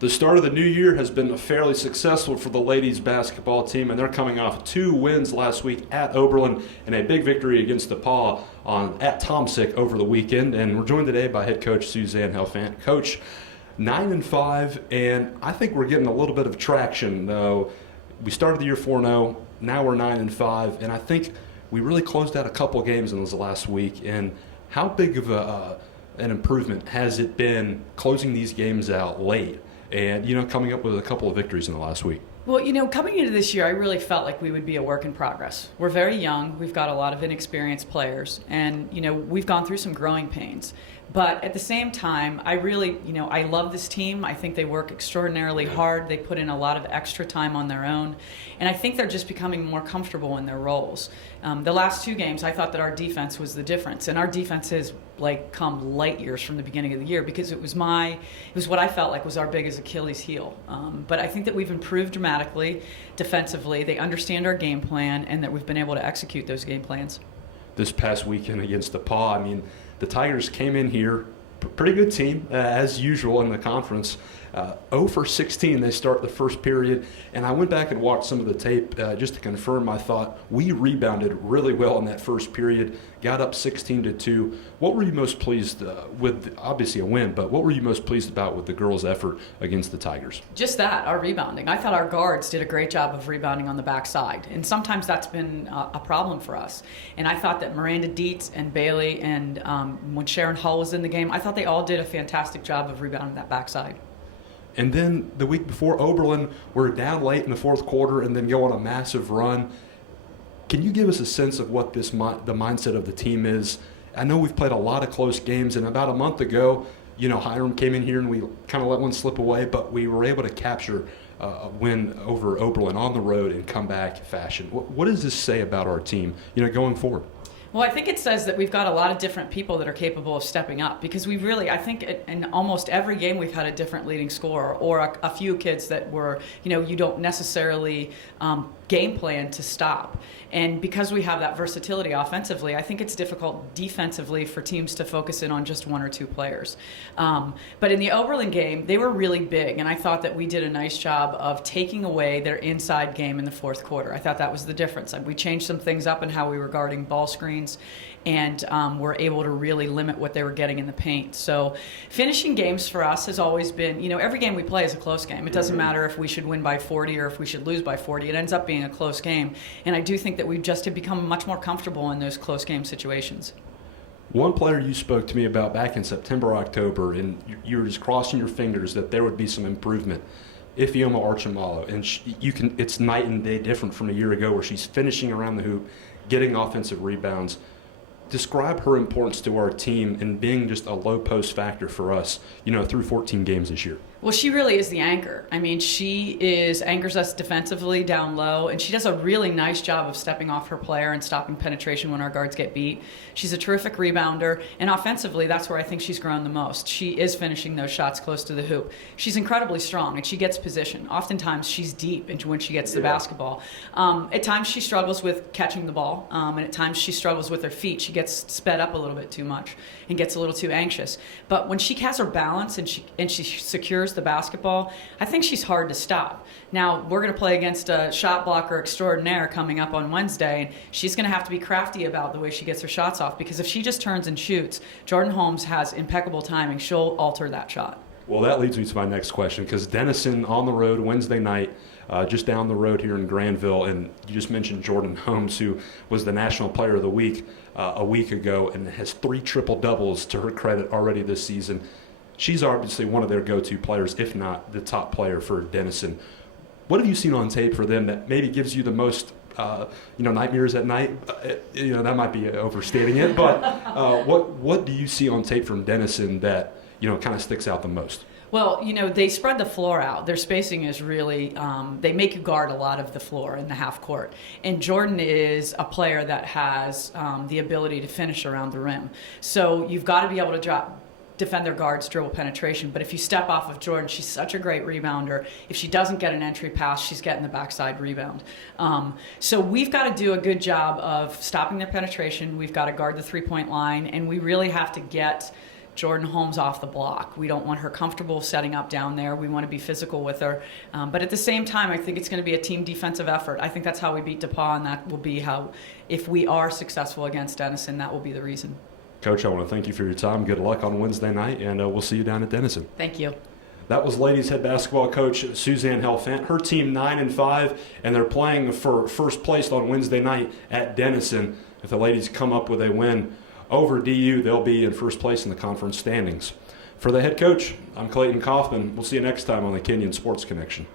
The start of the new year has been fairly successful for the ladies basketball team, and they're coming off 2 wins last week at Oberlin and a big victory against DePauw at Tomsick over the weekend. And we're joined today by head coach Suzanne Helfant. Coach, 9-5, and I think we're getting a little bit of traction. Though we started the year 4-0, now we're 9-5, and I think we really closed out a couple games in this last week. And how big of an improvement has it been closing these games out late? And, coming up with a couple of victories in the last week. Well, coming into this year, I really felt like we would be a work in progress. We're very young. We've got a lot of inexperienced players. And, we've gone through some growing pains. But at the same time, I really, I love this team. I think they work extraordinarily hard. They put in a lot of extra time on their own. And I think they're just becoming more comfortable in their roles. The last 2 games, I thought that our defense was the difference. And our defense has, come light years from the beginning of the year because it was what I felt like was our biggest Achilles heel. But I think that we've improved dramatically defensively. They understand our game plan and that we've been able to execute those game plans. This past weekend against DePauw, the Tigers came in here, pretty good team, as usual in the conference. 0 for 16, they start the first period. And I went back and watched some of the tape just to confirm. I thought we rebounded really well in that first period, got up 16-2. What were you most pleased with? Obviously a win, but what were you most pleased about with the girls' effort against the Tigers? Just that, our rebounding. I thought our guards did a great job of rebounding on the backside. And sometimes that's been a problem for us. And I thought that Miranda Dietz and Bailey and when Sharon Hull was in the game, I thought they all did a fantastic job of rebounding that backside. And then the week before, Oberlin were down late in the fourth quarter and then go on a massive run. Can you give us a sense of what the mindset of the team is? I know we've played a lot of close games, and about a month ago, Hiram came in here and we kind of let one slip away, but we were able to capture a win over Oberlin on the road in comeback fashion. What does this say about our team, going forward? Well, I think it says that we've got a lot of different people that are capable of stepping up because I think in almost every game we've had a different leading scorer or a few kids that were, you don't necessarily game plan to stop. And because we have that versatility offensively, I think it's difficult defensively for teams to focus in on just 1 or 2 players. But in the Oberlin game, they were really big, and I thought that we did a nice job of taking away their inside game in the fourth quarter. I thought that was the difference. We changed some things up in how we were guarding ball screens, and were able to really limit what they were getting in the paint. So finishing games for us has always been, every game we play is a close game. It doesn't matter if we should win by 40 or if we should lose by 40. It ends up being a close game. And I do think that we've just become much more comfortable in those close game situations. One player you spoke to me about back in September, October, and you were just crossing your fingers that there would be some improvement. Ifeoma Archimalo, and it's night and day different from a year ago where she's finishing around the hoop, getting offensive rebounds. Describe her importance to our team and being just a low post factor for us, through 14 games this year. Well, she really is the anchor. She anchors us defensively down low, and she does a really nice job of stepping off her player and stopping penetration when our guards get beat. She's a terrific rebounder, and offensively, that's where I think she's grown the most. She is finishing those shots close to the hoop. She's incredibly strong, and she gets position. Oftentimes, she's deep when she gets the basketball. At times, she struggles with catching the ball, and at times, she struggles with her feet. She gets sped up a little bit too much and gets a little too anxious. But when she has her balance and she secures the basketball, I think she's hard to stop. Now, we're going to play against a shot blocker extraordinaire coming up on Wednesday, and she's going to have to be crafty about the way she gets her shots off, because if she just turns and shoots, Jordan Holmes has impeccable timing. She'll alter that shot. Well, that leads me to my next question, because Denison on the road Wednesday night, just down the road here in Granville, and you just mentioned Jordan Holmes, who was the National Player of the Week a week ago and has 3 triple-doubles to her credit already this season. She's obviously one of their go-to players, if not the top player for Denison. What have you seen on tape for them that maybe gives you the most, nightmares at night? That might be overstating it, but what do you see on tape from Denison that, kind of sticks out the most? Well, they spread the floor out. Their spacing is really, they make you guard a lot of the floor in the half court. And Jordan is a player that has the ability to finish around the rim. So you've got to be able to defend their guards, dribble penetration. But if you step off of Jordan, she's such a great rebounder. If she doesn't get an entry pass, she's getting the backside rebound. So we've got to do a good job of stopping their penetration. We've got to guard the three-point line, and we really have to get Jordan Holmes off the block. We don't want her comfortable setting up down there. We want to be physical with her. But at the same time, I think it's going to be a team defensive effort. I think that's how we beat DePauw, and that will be how, if we are successful against Denison, that will be the reason. Coach, I want to thank you for your time. Good luck on Wednesday night, and we'll see you down at Denison. Thank you. That was ladies head basketball coach Suzanne Helfant. Her team 9-5, and they're playing for first place on Wednesday night at Denison. If the ladies come up with a win over DU, they'll be in first place in the conference standings. For the head coach, I'm Clayton Kaufman. We'll see you next time on the Kenyon Sports Connection.